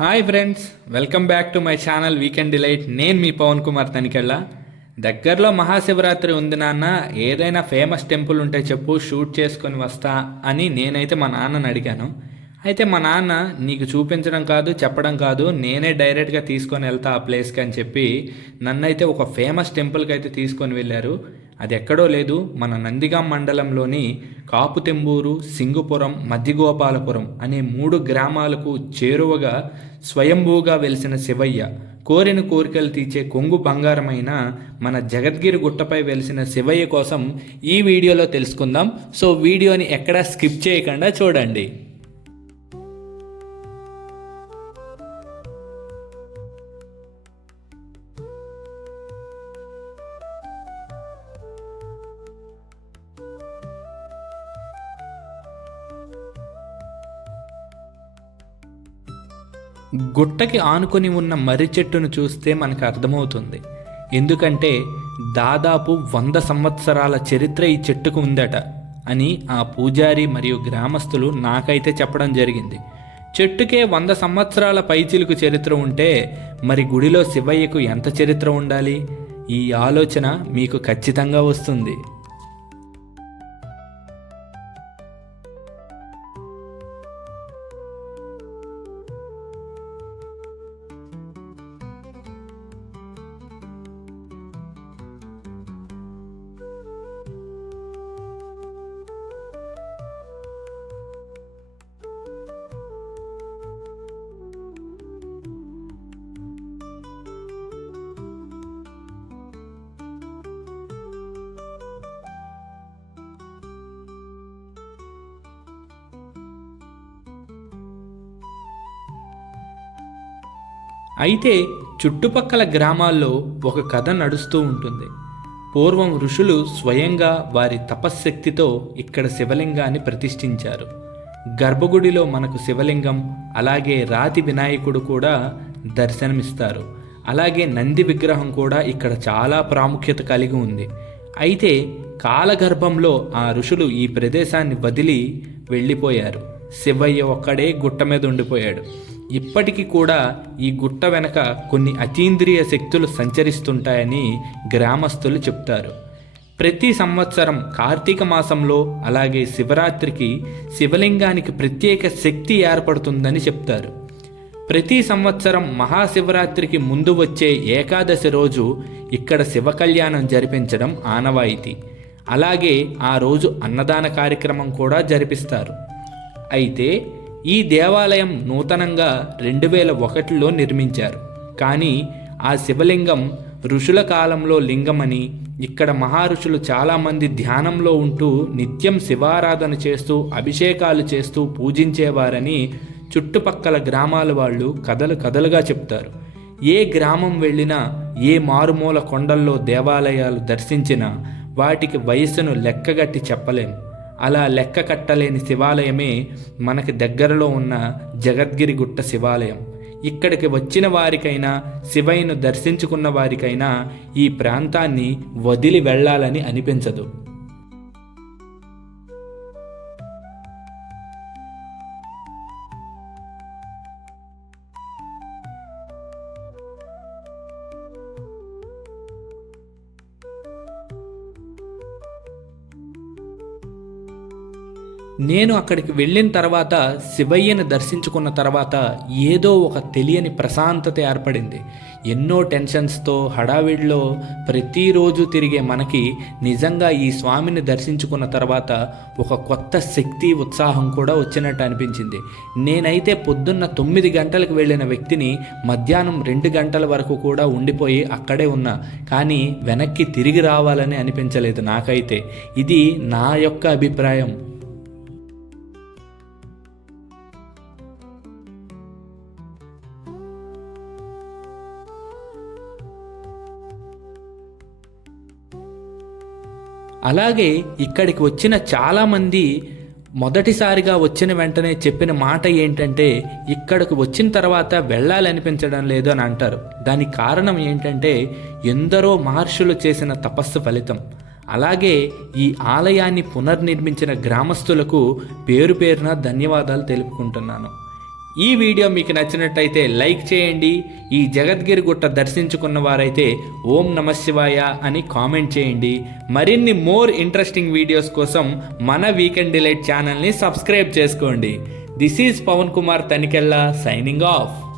Hi friends, welcome back to my channel weekend delight. నేను మీ పవన్ కుమార్ తనికెళ్ళ. దగ్గరలో మహాశివరాత్రి ఉంది నాన్న, ఏదైనా ఫేమస్ టెంపుల్ ఉంటే చెప్పు, షూట్ చేసుకొని వస్తా అని నేనైతే మా నాన్నని అడిగాను. అయితే మా నాన్న నీకు చూపించడం కాదు, చెప్పడం కాదు, నేనే డైరెక్ట్గా తీసుకొని వెళ్తా ఆ ప్లేస్కి అని చెప్పి నన్నైతే ఒక ఫేమస్ టెంపుల్కి అయితే తీసుకొని వెళ్ళారు. అది ఎక్కడో లేదు, మన నందిగాం మండలంలోని కాపుతెంబూరు, సింగుపురం, మధ్యగోపాలపురం అనే 3 గ్రామాలకు చేరువగా స్వయంభూగా వెలిసిన శివయ్య, కోరిన కోరికలు తీర్చే కొంగు బంగారమైన మన జగద్గిరి గుట్టపై వెలిసిన శివయ్య కోసం ఈ వీడియోలో తెలుసుకుందాం. సో వీడియోని ఎక్కడా స్కిప్ చేయకుండా చూడండి. గుట్టకి ఆనుకొని ఉన్న మర్రి చెట్టును చూస్తే మనకు అర్థమవుతుంది. ఎందుకంటే దాదాపు 100 సంవత్సరాల చరిత్ర ఈ చెట్టుకు ఉందట అని ఆ పూజారి మరియు గ్రామస్తులు నాకైతే చెప్పడం జరిగింది. చెట్టుకే 100 సంవత్సరాల పైచిలుకు చరిత్ర ఉంటే మరి గుడిలో శివయ్యకు ఎంత చరిత్ర ఉండాలి? ఈ ఆలోచన మీకు ఖచ్చితంగా వస్తుంది. అయితే చుట్టుపక్కల గ్రామాల్లో ఒక కథ నడుస్తూ ఉంటుంది. పూర్వం ఋషులు స్వయంగా వారి తపశ్శక్తితో ఇక్కడ శివలింగాన్ని ప్రతిష్ఠించారు. గర్భగుడిలో మనకు శివలింగం, అలాగే రాతి వినాయకుడు కూడా దర్శనమిస్తారు. అలాగే నంది విగ్రహం కూడా ఇక్కడ చాలా ప్రాముఖ్యత కలిగి ఉంది. అయితే కాలగర్భంలో ఆ ఋషులు ఈ ప్రదేశాన్ని వదిలి వెళ్ళిపోయారు. శివయ్య ఒక్కడే గుట్ట మీద ఉండిపోయాడు. ఇప్పటికీ కూడా ఈ గుట్ట వెనక కొన్ని అతీంద్రియ శక్తులు సంచరిస్తుంటాయని గ్రామస్తులు చెప్తారు. ప్రతి సంవత్సరం కార్తీక మాసంలో అలాగే శివరాత్రికి శివలింగానికి ప్రత్యేక శక్తి ఏర్పడుతుందని చెప్తారు. ప్రతి సంవత్సరం మహాశివరాత్రికి ముందు వచ్చే ఏకాదశి రోజు ఇక్కడ శివ కళ్యాణం జరిపించడం ఆనవాయితీ. అలాగే ఆ రోజు అన్నదాన కార్యక్రమం కూడా జరిపిస్తారు. అయితే ఈ దేవాలయం నూతనంగా 2001లో నిర్మించారు. కానీ ఆ శివలింగం ఋషుల కాలంలో లింగమని, ఇక్కడ మహారుషులు చాలామంది ధ్యానంలో ఉంటూ నిత్యం శివారాధన చేస్తూ అభిషేకాలు చేస్తూ పూజించేవారని చుట్టుపక్కల గ్రామాల వాళ్ళు కథలు కథలుగా చెప్తారు. ఏ గ్రామం వెళ్ళినా, ఏ మారుమూల కొండల్లో దేవాలయాలు దర్శించినా వాటికి వయస్సును లెక్కగట్టి చెప్పలేము. అలా లెక్క కట్టలేని శివాలయమే మనకి దగ్గరలో ఉన్న జగద్గిరి గుట్ట శివాలయం. ఇక్కడికి వచ్చిన వారికైనా, శివయ్యను దర్శించుకున్న వారికైనా ఈ ప్రాంతాన్ని వదిలి వెళ్ళాలని అనిపించదు. నేను అక్కడికి వెళ్ళిన తర్వాత, శివయ్యను దర్శించుకున్న తర్వాత ఏదో ఒక తెలియని ప్రశాంతత ఏర్పడింది. ఎన్నో టెన్షన్స్తో హడావిడిలో ప్రతిరోజు తిరిగే మనకి నిజంగా ఈ స్వామిని దర్శించుకున్న తర్వాత ఒక కొత్త శక్తి, ఉత్సాహం కూడా వచ్చినట్టు అనిపించింది. నేనైతే పొద్దున్న 9 గంటలకు వెళ్ళిన వ్యక్తిని మధ్యాహ్నం 2 గంటల వరకు కూడా ఉండిపోయి అక్కడే ఉన్నా, కానీ వెనక్కి తిరిగి రావాలని అనిపించలేదు నాకైతే. ఇది నా యొక్క అభిప్రాయం. అలాగే ఇక్కడికి వచ్చిన చాలామంది మొదటిసారిగా వచ్చిన వెంటనే చెప్పిన మాట ఏంటంటే, ఇక్కడికి వచ్చిన తర్వాత వెళ్ళాలనిపించడం లేదు అని అంటారు. దానికి కారణం ఏంటంటే ఎందరో మహర్షులు చేసిన తపస్సు ఫలితం. అలాగే ఈ ఆలయాన్ని పునర్నిర్మించిన గ్రామస్తులకు పేరు పేరున ధన్యవాదాలు తెలుపుకుంటున్నాను. ఈ వీడియో మీకు నచ్చినట్టయితే లైక్ చేయండి. ఈ జగద్గిరి గుట్ట దర్శించుకున్న వారైతే ఓం నమఃశివాయ అని కామెంట్ చేయండి. మరిన్ని మోర్ ఇంట్రెస్టింగ్ వీడియోస్ కోసం మన వీకెండ్ డిలైట్ ఛానల్ని సబ్స్క్రైబ్ చేసుకోండి. This is Pavan Kumar Tanikella signing of.